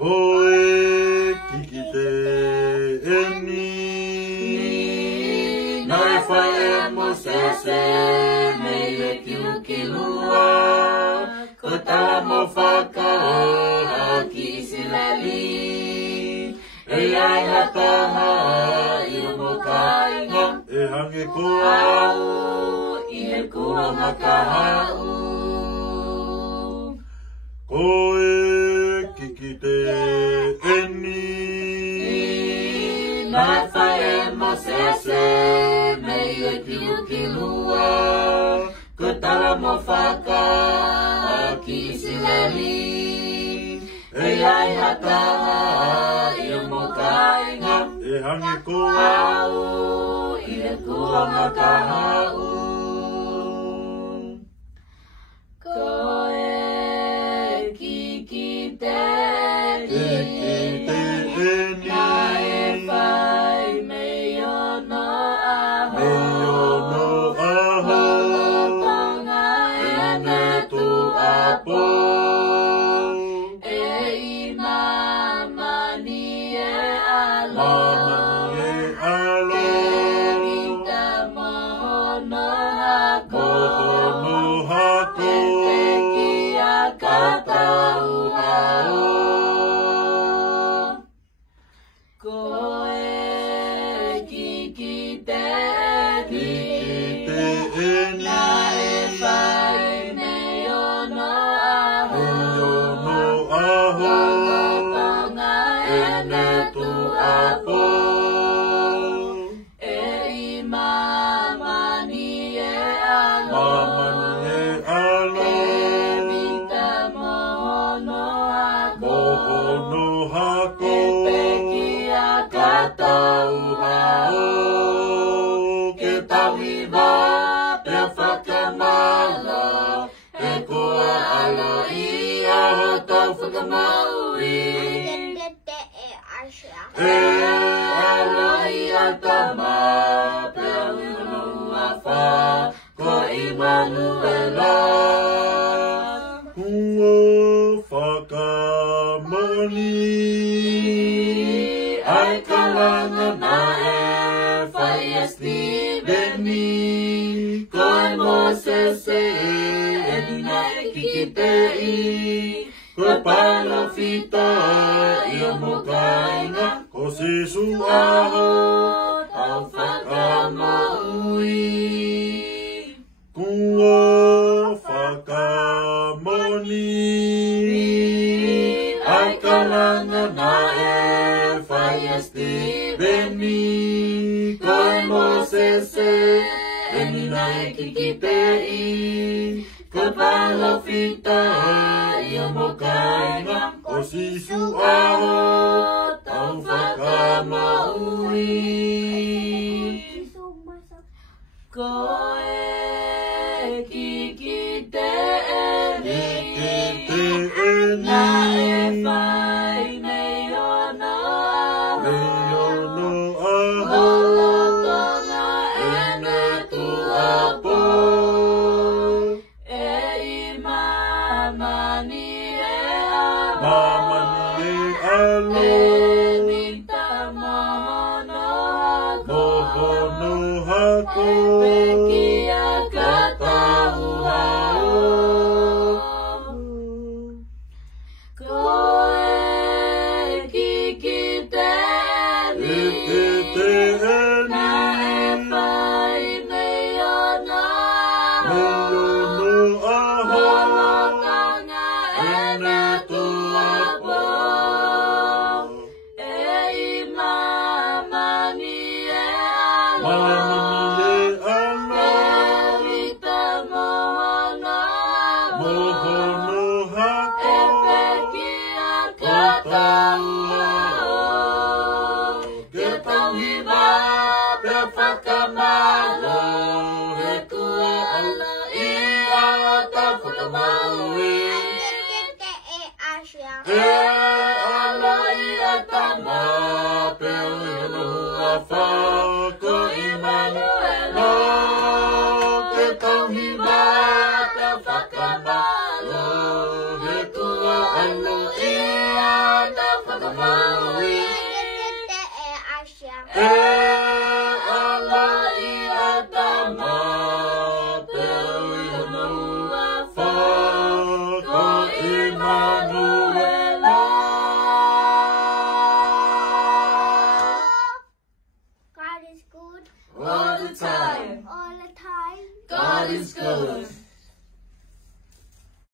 Koe kiki te eni Nai whai e mo sese me le kilukilua Ko tawa mo whakaora ki silali E ai hataha i mo kainga E hange ko au i he kua makahau Koe kiki te eni Nai whai e mo sese me le kilukilua Ko tawa mo whakaora ki silali E ai hataha i mo kainga E hange ko au i he kua makahau Koe kiki te eni Na e whai me ono aho Lolotonga e ne tu apo God is good. All the time. All the time. God is good.